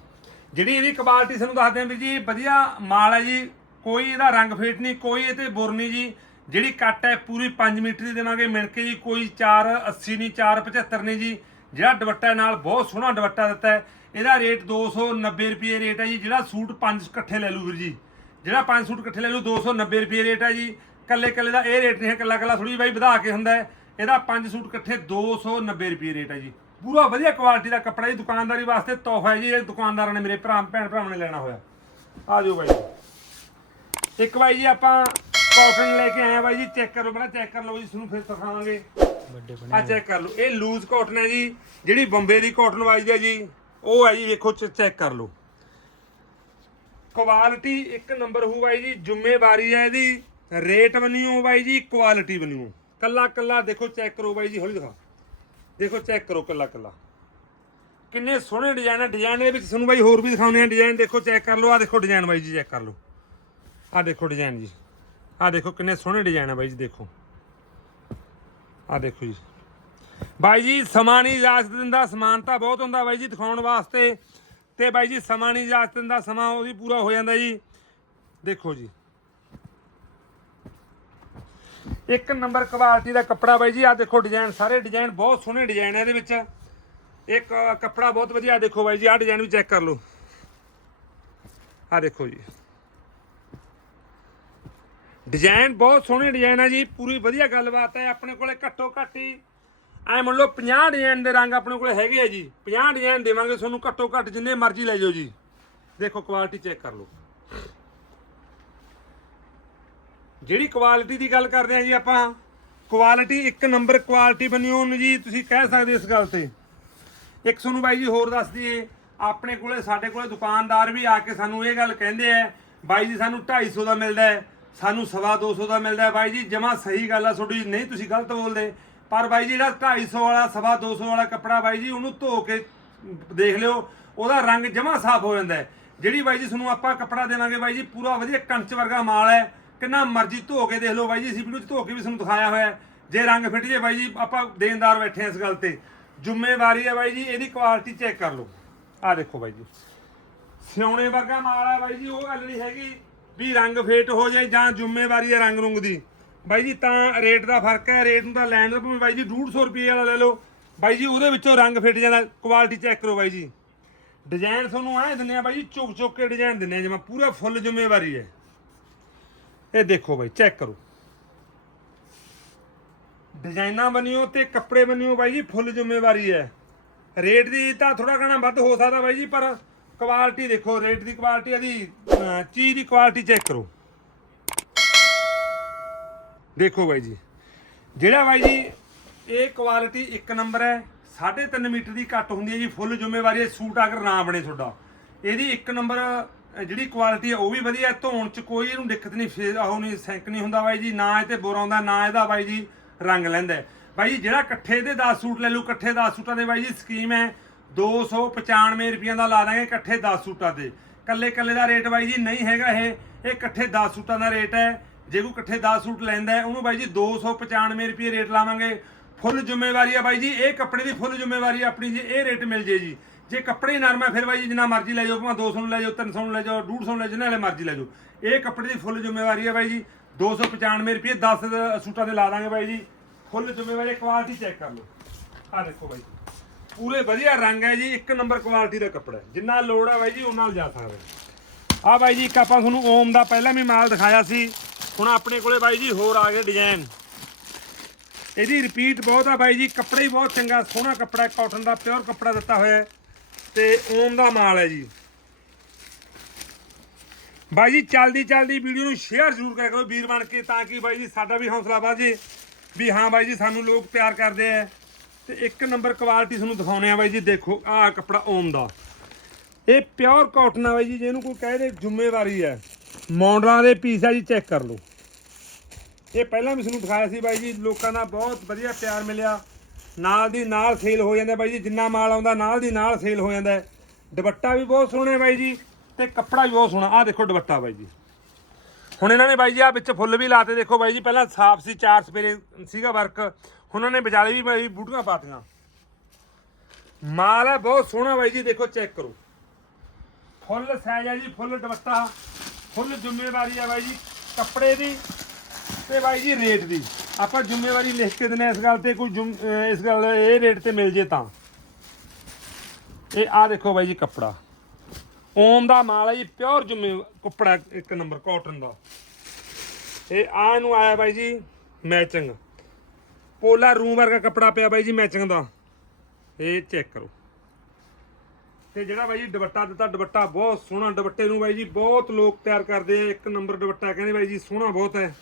ਜਿਹੜੀ ਇਹਦੀ ਕੁਆਲਿਟੀ ਸਾਨੂੰ ਦੱਸਦੇ ਆਂ ਵੀ ਜੀ, ਵਧੀਆ ਮਾਲ ਹੈ ਜੀ। ਕੋਈ ਇਹਦਾ ਰੰਗ ਫੇਟ ਨਹੀਂ, ਕੋਈ ਇਹ ਤੇ ਬੁਰ ਨਹੀਂ ਜੀ। ਜਿਹੜੀ ਕੱਟ ਹੈ, ਪੂਰੀ 5 ਮੀਟਰ ਦੀ ਦੇਵਾਂਗੇ ਮਿਣ ਕੇ ਜੀ। ਕੋਈ 480 ਨਹੀਂ 475 ਨਹੀਂ ਜੀ। ਜਿਹੜਾ ਦੁਪੱਟਾ ਨਾਲ ਬਹੁਤ ਸੋਹਣਾ ਦੁਪੱਟਾ ਦਿੱਤਾ ਹੈ। ਇਹਦਾ ਰੇਟ 290 ਰੁਪਏ ਰੇਟ ਹੈ ਜੀ। ਜਿਹੜਾ ਸੂਟ 5 ਇਕੱਠੇ ਲੈ ਲੂ ਵੀਰ ਜੀ। ਜਿਹੜਾ 5 ਸੂਟ ਇਕੱਠੇ ਲੈ ਲੂ 290 ਰੁਪਏ ਰੇਟ ਹੈ ਜੀ। ਕੱਲੇ ਕੱਲੇ ਦਾ ਇਹ ਰੇਟ ਨਹੀਂ ਹੈ ਕੱਲਾ ਕੱਲਾ ਥੋੜੀ ਬਾਈ ਵਧਾ ਕੇ ਹੁੰਦਾ ਹੈ। ਇਹਦਾ 5 ਸੂਟ ਇਕੱਠੇ 290 ਰੁਪਏ ਰੇਟ ਹੈ ਜੀ। ਪੂਰਾ ਵਧੀਆ ਕੁਆਲਿਟੀ ਦਾ ਕੱਪੜਾ ਜੀ ਦੁਕਾਨਦਾਰੀ ਵਾਸਤੇ ਤੋਹਫਾ ਹੈ ਜੀ ਇਹ ਦੁਕਾਨਦਾਰਾਂ ਨੇ ਮੇਰੇ ਭਰਾ ਭੈਣ ਭਰਾਵਾਂ ਨੇ ਲੈਣਾ ਹੋਇਆ। ਆ ਜਾਓ ਬਾਈ। ਇੱਕ ਬਾਈ ਜੀ ਆਪਾਂ ਕਾਟਨ ਲੈ ਕੇ ਆਏ ਆ ਬਾਈ ਜੀ ਚੈੱਕ ਕਰੋ ਪਹਿਲਾਂ ਚੈੱਕ ਕਰ ਲਓ ਜੀ ਤੁਹਾਨੂੰ ਫਿਰ ਦਿਖਾਵਾਂਗੇ। ਵੱਡੇ ਆ ਚੈੱਕ ਕਰ ਲਓ। ਇਹ ਲੂਜ਼ ਕਾਟਨ ਹੈ ਜੀ ਜਿਹੜੀ ਬੰਬੇ ਦੀ ਕਾਟਨ ਵਾਈਜ਼ ਹੈ ਜੀ ਉਹ ਹੈ ਜੀ ਵੇਖੋ ਚੈੱਕ ਕਰ ਲਓ। ਕੁਆਲਿਟੀ ਇੱਕ ਨੰਬਰ ਹੋ ਬਾਈ ਜੀ ਜ਼ਿੰਮੇਵਾਰੀ ਹੈ ਇਹਦੀ। ਰੇਟ ਬਣੀਓ ਬਾਈ ਜੀ ਕੁਆਲਿਟੀ ਬਣੀਓ ਕੱਲਾ ਕੱਲਾ ਦੇਖੋ ਚੈੱਕ ਕਰੋ ਬਾਈ ਜੀ, ਹੌਲੀ ਦਿਖਾ। ਦੇਖੋ ਚੈੱਕ ਕਰੋ ਕੱਲਾ ਕੱਲਾ। ਕਿੰਨੇ ਸੋਹਣੇ ਡਿਜ਼ਾਈਨ ਹੈ ਡਿਜ਼ਾਈਨ ਦੇ ਵਿੱਚ ਤੁਹਾਨੂੰ ਬਾਈ ਹੋਰ ਵੀ ਦਿਖਾਉਂਦੇ ਆ। ਡਿਜ਼ਾਈਨ ਦੇਖੋ ਚੈੱਕ ਕਰ ਲਓ ਆ ਦੇਖੋ ਡਿਜ਼ਾਈਨ ਬਾਈ ਜੀ ਚੈੱਕ ਕਰ ਲਓ। ਆ ਦੇਖੋ ਡਿਜ਼ਾਈਨ ਜੀ। ਆ ਦੇਖੋ ਕਿੰਨੇ ਸੋਹਣੇ ਡਿਜ਼ਾਈਨ ਹੈ ਬਾਈ ਜੀ, ਦੇਖੋ। ਆ ਦੇਖੋ ਜੀ। ਬਾਈ ਜੀ, ਸਮਾਂ ਨਹੀਂ ਇਜਾਜ਼ਤ ਦਿੰਦਾ, ਸਮਾਨ ਤਾਂ ਬਹੁਤ ਹੁੰਦਾ ਬਾਈ ਜੀ ਦਿਖਾਉਣ ਵਾਸਤੇ। ਤੇ ਬਾਈ ਜੀ, ਸਮਾਂ ਨਹੀਂ ਇਜਾਜ਼ਤ ਦਿੰਦਾ, ਸਮਾਂ ਉਹਦੀ ਪੂਰਾ ਹੋ ਜਾਂਦਾ ਜੀ। ਦੇਖੋ ਜੀ। ਇੱਕ ਨੰਬਰ ਕੁਆਲਿਟੀ ਦਾ ਕੱਪੜਾ ਬਾਈ ਜੀ ਆ ਦੇਖੋ ਡਿਜ਼ਾਈਨ ਸਾਰੇ ਡਿਜ਼ਾਈਨ ਬਹੁਤ ਸੋਹਣੇ ਡਿਜ਼ਾਈਨ ਹੈ ਇਹਦੇ ਵਿੱਚ। ਇੱਕ ਕੱਪੜਾ ਬਹੁਤ ਵਧੀਆ ਦੇਖੋ ਬਾਈ ਜੀ ਆ ਡਿਜ਼ਾਈਨ ਵੀ ਚੈੱਕ ਕਰ ਲਓ। ਆ ਦੇਖੋ ਜੀ। ਡਿਜ਼ਾਈਨ ਬਹੁਤ ਸੋਹਣੇ ਡਿਜ਼ਾਈਨ ਆ ਜੀ, ਪੂਰੀ ਵਧੀਆ ਗੱਲਬਾਤ ਹੈ, ਆਪਣੇ ਕੋਲੇ ਘੱਟੋ ਘੱਟ ਹੀ, ਐ ਮੰਨ ਲਓ 50 ਡਿਜ਼ਾਈਨ ਦੇ ਰੰਗ ਆਪਣੇ ਕੋਲੇ ਹੈਗੇ ਆ ਜੀ। 50 ਡਿਜ਼ਾਈਨ ਦੇਵਾਂਗੇ, ਤੁਹਾਨੂੰ ਘੱਟੋ ਘੱਟ ਜਿੰਨੇ ਮਰਜ਼ੀ ਲੈ ਜਾਓ ਜੀ। ਦੇਖੋ ਕੁਆਲਿਟੀ ਚੈੱਕ ਕਰ ਲਓ। ਜਿਹੜੀ ਕੁਆਲਿਟੀ ਦੀ ਗੱਲ ਕਰਦੇ ਆ ਜੀ ਆਪਾਂ ਕੁਆਲਿਟੀ ਇੱਕ ਨੰਬਰ ਕੁਆਲਿਟੀ ਬਣੀ ਹੋਣ ਜੀ, ਤੁਸੀਂ ਕਹਿ ਸਕਦੇ ਇਸ ਗੱਲ ਤੇ। ਇੱਕ ਤੁਹਾਨੂੰ ਬਾਈ ਜੀ ਹੋਰ ਦੱਸ ਦਈਏ, ਆਪਣੇ ਕੋਲੇ, ਸਾਡੇ ਕੋਲੇ ਦੁਕਾਨਦਾਰ ਵੀ ਆ ਕੇ ਸਾਨੂੰ ਇਹ ਗੱਲ ਕਹਿੰਦੇ ਆ, ਬਾਈ ਜੀ ਸਾਨੂੰ 250 ਦਾ ਮਿਲਦਾ ਹੈ, ਸਾਨੂੰ ਸਵਾ 200 ਦਾ ਮਿਲਦਾ ਹੈ, ਬਾਈ ਜੀ ਜਮਾ ਸਹੀ ਗੱਲ ਆ ਤੁਹਾਡੀ, ਨਹੀਂ ਤੁਸੀਂ ਗਲਤ ਬੋਲਦੇ। ਪਰ ਬਾਈ ਜੀ ਜਿਹੜਾ 250 ਵਾਲਾ, ਸਵਾ 200 ਵਾਲਾ ਕੱਪੜਾ ਬਾਈ ਜੀ, ਉਹਨੂੰ ਧੋ ਕੇ ਦੇਖ ਲਿਓ, ਉਹਦਾ ਰੰਗ ਜਮਾ ਸਾਫ਼ ਹੋ ਜਾਂਦਾ ਹੈ। ਜਿਹੜੀ ਬਾਈ ਜੀ ਤੁਹਾਨੂੰ ਆਪਾਂ ਕੱਪੜਾ ਦੇਵਾਂਗੇ, ਬਾਈ ਜੀ ਪੂਰਾ ਵਧੀਆ ਕੰਚ ਵਰਗਾ ਮਾਲ ਹੈ ਕਿੰਨਾ ਮਰਜ਼ੀ ਧੋ ਕੇ ਦੇਖ ਲਓ ਬਾਈ ਜੀ ਅਸੀਂ ਵੀਡੀਓ 'ਚ ਧੋ ਕੇ ਵੀ ਤੁਹਾਨੂੰ ਦਿਖਾਇਆ ਹੋਇਆ ਹੈ। ਜੇ ਰੰਗ ਫਿੱਟ ਜੇ ਬਾਈ ਜੀ, ਆਪਾਂ ਦੇਣਦਾਰ ਬੈਠੇ ਹਾਂ ਇਸ ਗੱਲ ਤੇ। ਜ਼ਿੰਮੇਵਾਰੀ ਹੈ ਬਾਈ ਜੀ, ਇਹਦੀ ਕੁਆਲਿਟੀ ਚੈੱਕ ਕਰ ਲਓ। ਆਹ ਦੇਖੋ ਬਾਈ ਜੀ। ਸਿਉਣੇ ਵਰਗਾ ਮਾਲ ਹੈ ਬਾਈ ਜੀ, ਉਹ ਗੱਲ ਨਹੀਂ ਹੈਗੀ ਵੀ ਰੰਗ ਫੇਟ ਹੋ ਜਾਏ ਜਾਂ ਜ਼ਿੰਮੇਵਾਰੀ ਹੈ ਰੰਗ ਰੁੰਗ ਦੀ। ਬਾਈ ਜੀ, ਤਾਂ ਰੇਟ ਦਾ ਫ਼ਰਕ ਹੈ, ਰੇਟ ਨੂੰ ਤਾਂ ਲੈਣ ਦਾ ਭਾਵੇਂ ਬਾਈ ਜੀ 150 ਰੁਪਏ ਵਾਲਾ ਲੈ ਲਓ। ਬਾਈ ਜੀ, ਉਹਦੇ ਵਿੱਚੋਂ ਰੰਗ ਫਿੱਟ ਜਾਂਦਾ ਕੁਆਲਿਟੀ ਚੈੱਕ ਕਰੋ ਬਾਈ ਜੀ। ਡਿਜ਼ਾਈਨ ਤੁਹਾਨੂੰ ਐ ਦਿੰਨੇ ਆ ਬਾਈ ਜੀ ਚੁੱਕ ਚੁੱਕ ਕੇ ਡਿਜ਼ਾਈਨ ਦਿੰਨੇ ਆ ਜਿਵੇਂ ਪੂਰਾ ਫੁੱਲ ਜ਼ਿੰਮੇਵਾਰੀ ਹੈ। ਇਹ ਦੇਖੋ ਬਾਈ ਚੈੱਕ ਕਰੋ। ਡਿਜ਼ਾਈਨਾਂ ਬਣਿਓ ਤੇ ਕੱਪੜੇ ਬਣੀਓ ਬਾਈ ਜੀ, ਫੁੱਲ ਜ਼ਿੰਮੇਵਾਰੀ ਹੈ। ਰੇਟ ਦੀ ਤਾਂ ਥੋੜਾ ਘਣਾ ਵੱਧ ਹੋ ਸਕਦਾ ਬਾਈ ਜੀ, ਪਰ ਕੁਆਲਿਟੀ ਦੇਖੋ, ਰੇਟ ਦੀ ਕੁਆਲਿਟੀ ਇਹਦੀ ਚੀਜ਼ ਦੀ ਕੁਆਲਿਟੀ ਚੈੱਕ ਕਰੋ। ਦੇਖੋ ਬਾਈ ਜੀ, ਜਿਹੜਾ ਬਾਈ ਜੀ, ਇਹ ਕੁਆਲਿਟੀ ਇੱਕ ਨੰਬਰ ਹੈ 3.5 ਮੀਟਰ ਦੀ ਕੱਟ ਹੁੰਦੀ ਹੈ ਜੀ, ਫੁੱਲ ਜ਼ਿੰਮੇਵਾਰੀ ਹੈ, ਸੂਟ ਅਗਰ ਨਾ ਬਣੇ ਤੁਹਾਡਾ। ਇਹਦੀ ਇੱਕ ਨੰਬਰ ਜਿਹੜੀ ਕੁਆਲਿਟੀ ਹੈ ਉਹ ਵੀ ਵਧੀਆ ਧੋਣ ਚ ਕੋਈ ਇਹਨੂੰ ਦਿੱਕਤ ਨਹੀਂ, ਫੇਰ ਉਹ ਨਹੀਂ ਸੈਂਕ ਨਹੀਂ ਹੁੰਦਾ ਬਾਈ ਜੀ, ਨਾ ਇਹ ਤੇ ਬੁਰ ਨਾ ਇਹਦਾ ਬਾਈ ਜੀ ਰੰਗ ਲੈਂਦਾ ਬਾਈ ਜੀ, ਜਿਹੜਾ ਇਕੱਠੇ ਦੇ 10 ਸੂਟ ਲੈ ਲਓ, ਇਕੱਠੇ 10 ਸੂਟਾਂ ਦੇ ਬਾਈ ਜੀ ਸਕੀਮ ਹੈ 295 ਰੁਪਈਆਂ ਦਾ ਲਾ ਦਾਂਗੇ ਇਕੱਠੇ 10 ਸੂਟਾਂ ਤੇ। ਕੱਲੇ ਕੱਲੇ ਦਾ ਰੇਟ ਬਾਈ ਜੀ ਨਹੀਂ ਹੈਗਾ ਇਹ ਇਹ ਇਕੱਠੇ 10 ਸੂਟਾਂ ਦਾ ਰੇਟ ਹੈ। ਜੇ ਕੋਈ ਇਕੱਠੇ 10 ਸੂਟ ਲੈਂਦਾ ਉਹਨੂੰ ਬਾਈ ਜੀ 295 ਰੁਪਏ ਰੇਟ ਲਾਵਾਂਗੇ। ਫੁੱਲ ਜ਼ਿੰਮੇਵਾਰੀ ਆ ਬਾਈ ਜੀ, ਇਹ ਕੱਪੜੇ ਦੀ ਫੁੱਲ ਜ਼ਿੰਮੇਵਾਰੀ ਆਪਣੀ ਜੀ, ਇਹ ਰੇਟ ਮਿਲ ਜੇ ਜੀ। ਜੇ ਕੱਪੜੇ ਨਰਮ ਹੈ ਫਿਰ ਬਾਈ ਜੀ ਜਿੰਨਾ ਮਰਜ਼ੀ ਲੈ ਜਾਓ, ਭਾਵੇਂ 200 ਨੂੰ ਲੈ ਜਾਓ 300 ਨੂੰ ਲੈ ਜਾਓ 150 ਨੂੰ ਲੈ ਜਾਓ, ਜਿੰਨਾ ਵਾਲੇ ਮਰਜ਼ੀ ਲੈ ਜਾਓ। ਇਹ ਕੱਪੜੇ ਦੀ ਫੁੱਲ ਜ਼ਿੰਮੇਵਾਰੀ ਹੈ ਬਾਈ ਜੀ। 295 ਰੁਪਏ 10 ਸੂਟਾਂ ਦੇ ਲਾ ਦਾਂਗੇ ਬਾਈ ਜੀ। ਫੁੱਲ ਜ਼ਿੰਮੇਵਾਰੀ ਕੁਆਲਿਟੀ ਚੈੱਕ ਕਰ ਲਓ। ਆ ਦੇਖੋ ਬਾਈ ਪੂਰੇ ਵਧੀਆ ਰੰਗ ਹੈ ਜੀ, ਇੱਕ ਨੰਬਰ ਕੁਆਲਿਟੀ ਦਾ ਕੱਪੜਾ ਜਿੰਨਾ ਲੋੜ ਹੈ ਬਾਈ ਜੀ, ਉਹਨਾਂ ਨਾਲ ਜਾ ਸਕਦੇ ਆ ਬਾਈ ਜੀ, ਇੱਕ ਆਪਾਂ ਤੁਹਾਨੂੰ ਓਮ ਦਾ ਪਹਿਲਾਂ ਵੀ ਮਾਲ ਦਿਖਾਇਆ ਸੀ। ਹੁਣ ਆਪਣੇ ਕੋਲੇ ਬਾਈ ਜੀ ਹੋਰ ਆ ਗਏ ਡਿਜ਼ਾਈਨ ਇਹਦੀ ਰਿਪੀਟ ਬਹੁਤ ਆ ਬਾਈ ਜੀ, ਕੱਪੜਾ ਹੀ ਬਹੁਤ ਚੰਗਾ, ਸੋਹਣਾ ਕੱਪੜਾ ਕਾਟਨ ਦਾ ਪਿਓਰ ਕੱਪੜਾ ਦਿੱਤਾ ਹੋਇਆ ਹੈ। ਤੇ ਓਮ ਦਾ ਮਾਲ ਹੈ ਜੀ। ਬਾਈ ਜੀ, ਚੱਲਦੀ ਚੱਲਦੀ ਵੀਡੀਓ ਨੂੰ ਸ਼ੇਅਰ ਜ਼ਰੂਰ ਕਰਿਆ ਕਰੋ ਵੀਰ ਬਣ ਕੇ ਤਾਂ ਕਿ ਬਾਈ ਜੀ ਸਾਡਾ ਵੀ ਹੌਸਲਾ ਵਧੇ ਵੀ ਹਾਂ ਬਾਈ ਜੀ, ਸਾਨੂੰ ਲੋਕ ਪਿਆਰ ਕਰਦੇ ਆ। ਤੇ ਇੱਕ ਨੰਬਰ ਕੁਆਲਿਟੀ ਤੁਹਾਨੂੰ ਦਿਖਾਉਣੇ ਆ ਬਾਈ ਜੀ, ਦੇਖੋ ਆਹ ਕੱਪੜਾ ਓਮ ਦਾ। ਇਹ ਪਿਓਰ ਕਾਟਨ ਆ ਬਾਈ ਜੀ, ਜਿਹਨੂੰ ਕੋਈ ਕਹੇ ਦੇ ਜ਼ਿੰਮੇਵਾਰੀ ਹੈ। ਮੌਡਲਾਂ ਦੇ ਪੀਸ ਆ ਜੀ ਚੈੱਕ ਕਰ ਲਓ। ਇਹ ਪਹਿਲਾਂ ਵੀ ਤੁਹਾਨੂੰ ਦਿਖਾਇਆ ਸੀ ਬਾਈ ਜੀ, ਲੋਕਾਂ ਦਾ ਬਹੁਤ ਵਧੀਆ ਪਿਆਰ ਮਿਲਿਆ। ਨਾਲ ਦੀ ਨਾਲ ਸੇਲ ਹੋ ਜਾਂਦਾ ਬਾਈ ਜੀ, ਜਿੰਨਾ ਮਾਲ ਆਉਂਦਾ ਨਾਲ ਦੀ ਨਾਲ ਸੇਲ ਹੋ ਜਾਂਦਾ ਦੁਪੱਟਾ ਵੀ ਬਹੁਤ ਸੋਹਣਾ ਬਾਈ ਜੀ ਤੇ ਕੱਪੜਾ ਵੀ ਬਹੁਤ ਸੋਹਣਾ। ਆਹ ਦੇਖੋ ਦੁਪੱਟਾ ਬਾਈ ਜੀ। ਹੁਣ ਇਹਨਾਂ ਨੇ ਬਾਈ ਜੀ ਆ ਵਿੱਚ ਫੁੱਲ ਵੀ ਲਾਤੇ। ਦੇਖੋ ਬਾਈ ਜੀ, ਪਹਿਲਾਂ ਸਾਫ਼ ਸੀ, ਚਾਰ ਸਪੇਰੇ ਸੀਗਾ ਵਰਕ। ਹੁਣ ਉਹਨਾਂ ਨੇ ਵਿਚਾਲੇ ਵੀ ਬਾਈ ਬੂਟੀਆਂ ਪਾਤੀਆਂ। ਮਾਲ ਹੈ ਬਹੁਤ ਸੋਹਣਾ ਬਾਈ ਜੀ, ਦੇਖੋ ਚੈੱਕ ਕਰੋ। ਫੁੱਲ ਸਾਈਜ਼ ਹੈ ਜੀ, ਫੁੱਲ ਦੁਪੱਟਾ। ਫੁੱਲ ਜ਼ਿੰਮੇਵਾਰੀ ਹੈ ਬਾਈ ਜੀ, ਕੱਪੜੇ ਦੀ ਤੇ ਬਾਈ ਜੀ ਰੇਟ ਦੀ। ਆਪਾਂ ਜ਼ਿੰਮੇਵਾਰੀ ਲਿਖ ਕੇ ਦਿੰਦੇ ਹਾਂ ਇਸ ਗੱਲ ਤੇ, ਕੋਈ ਜੁੰਮ, ਅਹ ਇਸ ਗੱਲ ਇਹ ਰੇਟ ਤੇ ਮਿਲ ਜੇ ਤਾਂ। ਇਹ ਆ ਦੇਖੋ ਬਾਈ ਜੀ ਕੱਪੜਾ। ਓਮ ਦਾ ਮਾਲ ਹੈ ਜੀ ਪਿਓਰ ਜ਼ਿੰਮੇ, ਕੱਪੜਾ ਇੱਕ ਨੰਬਰ ਕਾਟਨ ਦਾ। ਇਹ ਆ ਨੂੰ ਆਇਆ ਬਾਈ ਜੀ ਮੈਚਿੰਗ ਪੋਲਾ ਰੂਮ ਵਰਗਾ ਕੱਪੜਾ ਪਿਆ ਬਾਈ ਜੀ ਮੈਚਿੰਗ ਦਾ। ਇਹ ਚੈੱਕ ਕਰੋ। ਤੇ ਜਿਹੜਾ ਬਾਈ ਜੀ ਦੁਪੱਟਾ ਦਿੱਤਾ, ਦੁਪੱਟਾ ਬਹੁਤ ਸੋਹਣਾ, ਦੁਪੱਟੇ ਨੂੰ ਬਾਈ ਜੀ ਬਹੁਤ ਲੋਕ ਤਿਆਰ ਕਰਦੇ ਆ। ਇੱਕ ਨੰਬਰ ਦੁਪੱਟਾ ਕਹਿੰਦੇ ਬਾਈ ਜੀ, ਸੋਹਣਾ ਬਹੁਤ ਹੈ।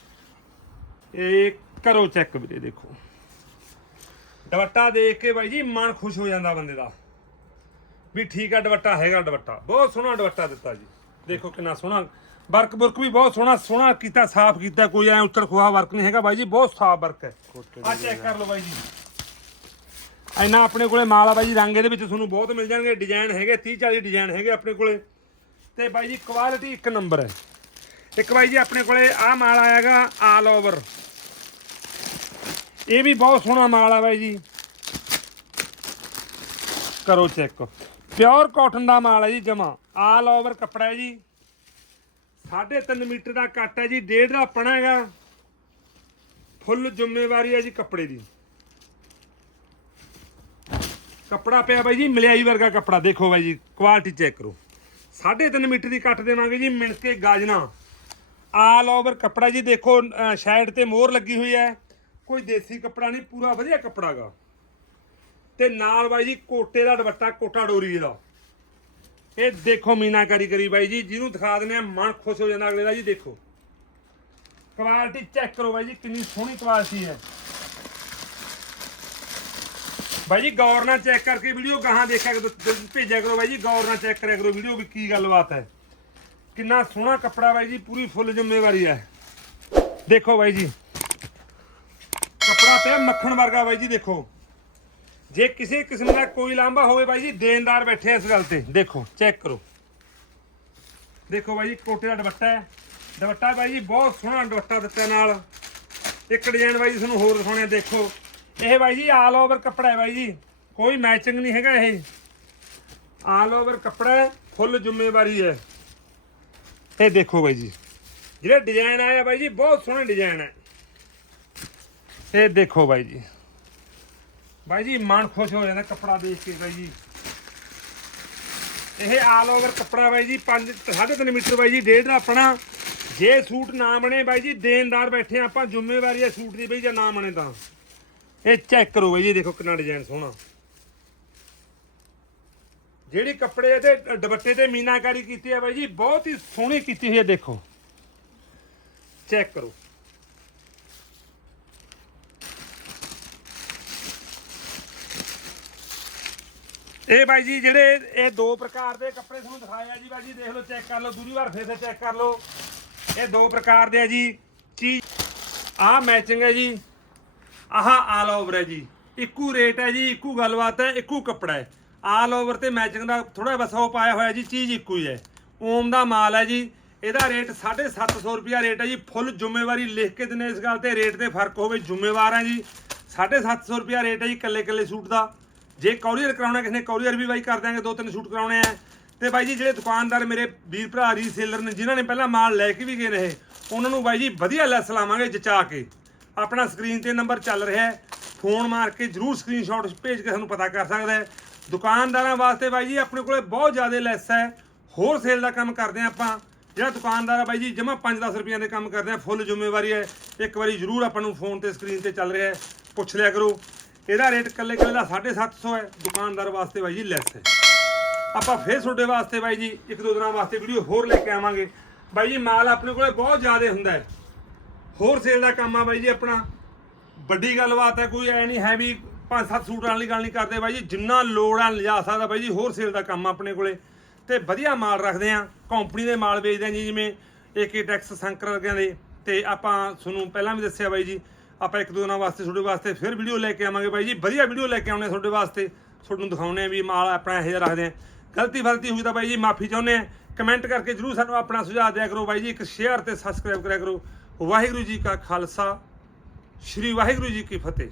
ਇਹ ਕਰੋ ਚੈੱਕ ਵੀਰੇ ਦੇਖੋ। ਦੁਪੱਟਾ ਦੇਖ ਕੇ ਬਾਈ ਜੀ ਮਨ ਖੁਸ਼ ਹੋ ਜਾਂਦਾ ਬੰਦੇ ਦਾ। ਵੀ ਠੀਕ ਆ ਦੁਪੱਟਾ ਹੈਗਾ ਦੁਪੱਟਾ। ਬਹੁਤ ਸੋਹਣਾ ਦੁਪੱਟਾ ਦਿੱਤਾ ਜੀ। ਦੇਖੋ ਕਿੰਨਾ ਸੋਹਣਾ। ਵਰਕ ਵਰਕ ਵੀ ਬਹੁਤ ਸੋਹਣਾ ਸੋਹਣਾ ਕੀਤਾ ਸਾਫ਼ ਕੀਤਾ ਕੋਈ ਐ ਉੱਚੜ ਖੁਆ ਵਰਕ ਨਹੀਂ ਹੈਗਾ ਬਾਈ ਜੀ ਬਹੁਤ ਸਾਫ਼ ਵਰਕ ਹੈ। ਆ ਚੈੱਕ ਕਰ ਲਓ ਬਾਈ ਜੀ। ਇੰਨਾ ਆਪਣੇ ਕੋਲੇ ਮਾਲ ਆ ਬਾਈ ਜੀ ਰੰਗ ਇਹਦੇ ਵਿੱਚ ਤੁਹਾਨੂੰ ਬਹੁਤ ਮਿਲ ਜਾਣਗੇ। ਡਿਜ਼ਾਈਨ ਹੈਗੇ 30 40 ਡਿਜ਼ਾਈਨ ਹੈਗੇ ਆਪਣੇ ਕੋਲੇ। ਤੇ ਬਾਈ ਜੀ ਕੁਆਲਿਟੀ ਇੱਕ ਨੰਬਰ ਹੈ। ਇੱਕ ਬਾਈ ਜੀ ਆਪਣੇ ਕੋਲੇ ਆਹ ਮਾਲ ਆਇਆਗਾ ਆਲ ਓਵਰ ਇਹ ਵੀ ਬਹੁਤ ਸੋਹਣਾ ਮਾਲ ਆ ਬਾਈ ਜੀ। ਕਰੋ ਚੈੱਕ। ਪਿਓਰ ਕਾਟਨ ਦਾ ਮਾਲ ਹੈ ਜੀ ਜਮਾ। ਆਲ ਓਵਰ ਕੱਪੜਾ ਹੈ ਜੀ। 3.5 ਮੀਟਰ ਦਾ ਕੱਟ ਹੈ ਜੀ, ਡੇਢ ਦਾ ਆਪਣਾ ਹੈਗਾ। ਫੁੱਲ ਜ਼ਿੰਮੇਵਾਰੀ ਹੈ ਜੀ ਕੱਪੜੇ ਦੀ। ਕੱਪੜਾ ਪਿਆ ਬਾਈ ਜੀ ਮਲਿਆਈ ਵਰਗਾ ਕੱਪੜਾ। ਦੇਖੋ ਬਾਈ ਜੀ ਕੁਆਲਿਟੀ ਚੈੱਕ ਕਰੋ। 3.5 ਮੀਟਰ ਦੀ ਕੱਟ ਦੇਵਾਂਗੇ ਜੀ ਮਿਣ ਕੇ ਗਾਜਣਾ। ਆਲ ਓਵਰ ਕੱਪੜਾ ਜੀ, ਦੇਖੋ ਸ਼ਾਇਡ ਤੇ ਮੋਹਰ ਲੱਗੀ ਹੋਈ ਹੈ। ਕੋਈ ਦੇਸੀ ਕੱਪੜਾ ਨਹੀਂ, ਪੂਰਾ ਵਧੀਆ ਕੱਪੜਾਗਾ ਤੇ ਨਾਲ ਬਾਈ ਜੀ ਕੋਟੇ ਦਾ ਦੁਪੱਟਾ, ਕੋਟਾ ਡੋਰੀ ਦਾ। ਇਹ ਦੇਖੋ ਮੀਨਾਕਾਰੀ ਕਰੀ ਬਾਈ ਜੀ, ਜਿਹਨੂੰ ਦਿਖਾ ਦਿੰਦੇ ਆ ਮਨ ਖੁਸ਼ ਹੋ ਜਾਂਦਾ ਅਗਲੇ ਦਾ ਜੀ, ਦੇਖੋ। ਕੁਆਲਿਟੀ ਚੈੱਕ ਕਰੋ ਬਾਈ ਜੀ, ਕਿੰਨੀ ਸੋਹਣੀ ਕੁਆਲਿਟੀ ਹੈ। ਬਾਈ ਜੀ, ਗੌਰ ਨਾਲ ਚੈੱਕ ਕਰਕੇ ਵੀਡੀਓ ਗਾਹਾਂ ਦੇਖਿਆ ਕਰੋ ਭੇਜਿਆ ਕਰੋ ਬਾਈ ਜੀ, ਗੌਰ ਨਾਲ ਚੈੱਕ ਕਰਿਆ ਕਰੋ ਵੀਡੀਓ ਵੀ ਕੀ ਗੱਲਬਾਤ ਹੈ। ਕਿੰਨਾ ਸੋਹਣਾ ਕੱਪੜਾ ਬਾਈ ਜੀ, ਪੂਰੀ ਫੁੱਲ ਜ਼ਿੰਮੇਵਾਰੀ ਹੈ। ਦੇਖੋ ਬਾਈ ਜੀ। ਪਿਆ ਮੱਖਣ ਵਰਗਾ ਬਾਈ ਜੀ ਦੇਖੋ। ਜੇ ਕਿਸੇ ਕਿਸਮ ਦਾ ਕੋਈ ਲਾਂਭਾ ਹੋਵੇ ਬਾਈ ਜੀ ਦੇਣਦਾਰ ਬੈਠੇ ਇਸ ਗੱਲ ਤੇ। ਦੇਖੋ, ਚੈੱਕ ਕਰੋ। ਦੇਖੋ ਬਾਈ ਜੀ, ਕੋਟੇ ਦਾ ਦੁਪੱਟਾ ਹੈ। ਦੁਪੱਟਾ ਬਾਈ ਜੀ, ਬਹੁਤ ਸੋਹਣਾ ਦੁਪੱਟਾ ਦਿੱਤਾ ਨਾਲ। ਇੱਕ ਡਿਜ਼ਾਈਨ ਬਾਈ ਜੀ ਤੁਹਾਨੂੰ ਹੋਰ ਦਿਖਾਉਣੇ ਦੇਖੋ। ਇਹ ਬਾਈ ਜੀ ਆਲ ਓਵਰ ਕੱਪੜਾ ਹੈ ਬਾਈ ਜੀ। ਕੋਈ ਮੈਚਿੰਗ ਨਹੀਂ ਹੈਗਾ ਇਹ। ਆਲ ਓਵਰ ਕੱਪੜਾ ਫੁੱਲ ਜ਼ਿੰਮੇਵਾਰੀ ਹੈ। ਇਹ ਦੇਖੋ ਬਾਈ ਜੀ। ਜਿਹੜਾ ਡਿਜ਼ਾਈਨ ਆਇਆ ਬਾਈ ਜੀ, ਬਹੁਤ ਸੋਹਣਾ ਡਿਜ਼ਾਈਨ ਹੈ। ਇਹ ਦੇਖੋ ਬਾਈ ਜੀ। ਬਾਈ ਜੀ ਮਨ ਖੁਸ਼ ਹੋ ਜਾਂਦਾ ਕੱਪੜਾ ਦੇਖ ਕੇ ਬਾਈ ਜੀ। ਇਹ ਆਲ ਓਵਰ ਕੱਪੜਾ ਬਾਈ ਜੀ 5 3.5 ਮੀਟਰ ਬਾਈ ਜੀ ਡੇਢ ਦਾ ਆਪਣਾ। ਜੇ ਸੂਟ ਨਾ ਬਣੇ ਬਾਈ ਜੀ ਦੇਣਦਾਰ ਬੈਠੇ ਆ, ਆਪਾਂ ਜ਼ਿੰਮੇਵਾਰੀ ਹੈ ਸੂਟ ਦੀ ਬਈ ਜੇ ਨਾ ਬਣੇ ਤਾਂ। ਇਹ ਚੈੱਕ ਕਰੋ ਬਾਈ ਜੀ ਦੇਖੋ ਕਿੰਨਾ ਡਿਜ਼ਾਈਨ ਸੋਹਣਾ। ਜਿਹੜੀ ਕੱਪੜੇ ਤੇ ਦੁਪੱਟੇ ਤੇ ਮੀਨਾਕਾਰੀ ਕੀਤੀ ਹੈ ਬਾਈ ਜੀ ਬਹੁਤ ਹੀ ਸੋਹਣੀ ਕੀਤੀ ਹੋਈ ਹੈ ਦੇਖੋ। ਚੈੱਕ ਕਰੋ। ਇਹ ਬਾਈ ਜੀ ਜਿਹੜੇ ਇਹ ਦੋ ਪ੍ਰਕਾਰ ਦੇ ਕੱਪੜੇ ਤੁਹਾਨੂੰ ਦਿਖਾਏ ਆ ਜੀ ਬਾਈ ਜੀ, ਦੇਖ ਲਓ, ਚੈੱਕ ਕਰ ਲਓ, ਦੂਜੀ ਵਾਰ ਫੇਰ ਸੇ ਚੈੱਕ ਕਰ ਲਓ। ਇਹ ਦੋ ਪ੍ਰਕਾਰ ਦੇ ਆ ਜੀ, ਚੀਜ਼, ਆਹ ਮੈਚਿੰਗ ਹੈ ਜੀ, ਆਹ ਆਲ ਓਵਰ ਹੈ ਜੀ। ਇੱਕੋ ਰੇਟ ਹੈ ਜੀ, ਇੱਕੋ ਗੱਲਬਾਤ ਹੈ, ਇੱਕੋ ਕੱਪੜਾ ਹੈ। ਆਲ ਓਵਰ ਤੇ ਮੈਚਿੰਗ ਦਾ ਥੋੜਾ ਬਸ ਉਹ ਪਾਇਆ ਹੋਇਆ ਜੀ, ਚੀਜ਼ ਇੱਕੋ ਹੀ ਹੈ। ਓਮ ਦਾ ਮਾਲ ਹੈ ਜੀ, ਇਹਦਾ ਰੇਟ 750 ਰੁਪਿਆ ਰੇਟ ਹੈ ਜੀ ਫੁੱਲ ਜ਼ਿੰਮੇਵਾਰੀ ਲਿਖ ਕੇ ਦਿੰਦੇ ਇਸ ਗੱਲ ਤੇ ਰੇਟ ਤੇ ਫ਼ਰਕ ਹੋਵੇ ਜ਼ਿੰਮੇਵਾਰ ਹੈ ਜੀ। 750 ਰੁਪਿਆ ਰੇਟ ਹੈ ਜੀ ਕੱਲੇ ਕੱਲੇ ਸੂਟ ਦਾ। ਜੇ ਕੋਰੀਅਰ ਕਰਾਉਣਾ, ਕਿਸੇ ਨੇ ਕੋਰੀਅਰ ਵੀ ਬਾਈ ਕਰ ਦਿਆਂਗੇ, ਦੋ ਤਿੰਨ ਸੂਟ ਕਰਾਉਣੇ ਆ। ਤੇ ਬਾਈ ਜੀ, ਜਿਹੜੇ ਦੁਕਾਨਦਾਰ ਮੇਰੇ ਵੀਰ ਭਰਾ ਰੀਸੇਲਰ ਨੇ, ਜਿਨ੍ਹਾਂ ਨੇ ਪਹਿਲਾਂ ਮਾਲ ਲੈ ਕੇ ਵੀ ਗਏ ਨੇ ਉਹਨਾਂ ਨੂੰ ਬਾਈ ਜੀ ਵਧੀਆ ਲੈਸ ਲਾਵਾਂਗੇ ਜਚਾ ਕੇ। ਆਪਣਾ ਸਕਰੀਨ ਤੇ ਨੰਬਰ ਚੱਲ ਰਿਹਾ ਹੈ। ਫੋਨ ਮਾਰ ਕੇ ਜਰੂਰ ਸਕਰੀਨਸ਼ਾਟ ਭੇਜ ਕੇ ਸਾਨੂੰ ਪਤਾ ਕਰ ਸਕਦਾ ਹੈ। ਦੁਕਾਨਦਾਰਾਂ ਵਾਸਤੇ ਬਾਈ ਜੀ, ਆਪਣੇ ਕੋਲੇ ਬਹੁਤ ਜ਼ਿਆਦਾ ਲੈਸ ਹੈ। ਹੋਰ ਸੇਲ ਦਾ ਕੰਮ ਕਰਦੇ ਆ ਆਪਾਂ। ਜਿਹੜਾ ਦੁਕਾਨਦਾਰ ਆ ਬਾਈ ਜੀ, ਜਮਾ 5-10 ਰੁਪਈਆਂ ਦੇ ਕੰਮ ਕਰਦੇ ਆ, ਫੁੱਲ ਜ਼ਿੰਮੇਵਾਰੀ ਹੈ। ਇੱਕ ਵਾਰੀ ਜਰੂਰ ਆਪਾਂ ਨੂੰ ਫੋਨ ਤੇ ਸਕਰੀਨ ਤੇ ਚੱਲ ਰਿਹਾ ਹੈ। ਪੁੱਛ ਲਿਆ ਕਰੋ। ਇਹਦਾ ਰੇਟ ਕੱਲੇ ਕੱਲੇ ਦਾ 750 ਹੈ, ਦੁਕਾਨਦਾਰ ਵਾਸਤੇ ਬਾਈ ਜੀ ਲੈਸ ਹੈ। ਆਪਾਂ ਫੇਰ ਤੁਹਾਡੇ ਵਾਸਤੇ ਬਾਈ ਜੀ, ਇੱਕ ਦੋ ਦਿਨਾਂ ਵਾਸਤੇ ਵੀਡੀਓ ਹੋਰ ਲੈ ਕੇ ਆਵਾਂਗੇ। ਬਾਈ ਜੀ, ਮਾਲ ਆਪਣੇ ਕੋਲੇ ਬਹੁਤ ਜ਼ਿਆਦਾ ਹੁੰਦਾ ਹੈ। ਹੋਰ ਸੇਲ ਦਾ ਕੰਮ ਆ ਬਾਈ ਜੀ ਆਪਣਾ। ਵੱਡੀ ਗੱਲਬਾਤ ਹੈ, ਕੋਈ ਐ ਨਹੀਂ ਹੈ ਵੀ ਪੰਜ ਸੱਤ ਸੂਟਾਂ ਵਾਲੀ ਗੱਲ ਨਹੀਂ ਕਰਦੇ ਬਾਈ ਜੀ, ਜਿੰਨਾ ਲੋੜ ਆ, ਲਿਜਾ ਸਕਦਾ ਬਾਈ ਜੀ, ਹੋਰ ਸੇਲ ਦਾ ਕੰਮ ਆ ਆਪਣੇ ਕੋਲੇ। ਤੇ ਵਧੀਆ ਮਾਲ ਰੱਖਦੇ ਆ ਕੰਪਨੀ ਦੇ ਮਾਲ ਵੇਚਦੇ ਆ ਜੀ, ਜਿਵੇਂ ਏਕੇ ਟੈਕਸ ਸੰਕਰ ਵਰਗਿਆਂ ਦੇ। ਤੇ ਆਪਾਂ ਤੁਹਾਨੂੰ ਪਹਿਲਾਂ ਵੀ ਦੱਸਿਆ ਬਾਈ ਜੀ ਆਪਾਂ ਇੱਕ ਦੋ ਦਿਨਾਂ ਵਾਸਤੇ ਤੁਹਾਡੇ ਵਾਸਤੇ ਫਿਰ ਵੀਡੀਓ ਲੈ ਕੇ ਆਵਾਂਗੇ ਬਾਈ ਜੀ। ਵਧੀਆ ਵੀਡੀਓ ਲੈ ਕੇ ਆਉਣੇ ਤੁਹਾਡੇ ਵਾਸਤੇ। ਤੁਹਾਨੂੰ ਦਿਖਾਉਣੇ ਆ ਵੀ ਮਾਲ ਆਪਣਾ ਇਹੋ ਜਿਹਾ ਰੱਖਦੇ ਆ। ਗਲਤੀ ਫਲਤੀ ਹੋਈ ਤਾਂ ਬਾਈ ਜੀ ਮਾਫੀ ਚਾਹੁੰਦੇ ਆ। ਕਮੈਂਟ ਕਰਕੇ ਜਰੂਰ ਸਾਨੂੰ ਆਪਣਾ ਸੁਝਾਅ ਦਿਆ ਕਰੋ ਬਾਈ ਜੀ। ਇੱਕ ਸ਼ੇਅਰ ਤੇ ਸਬਸਕ੍ਰਾਈਬ ਕਰਿਆ ਕਰੋ। ਵਾਹਿਗੁਰੂ ਜੀ ਕਾ ਖਾਲਸਾ। ਸ਼੍ਰੀ ਵਾਹਿਗੁਰੂ ਜੀ ਕੀ ਫਤਿਹ।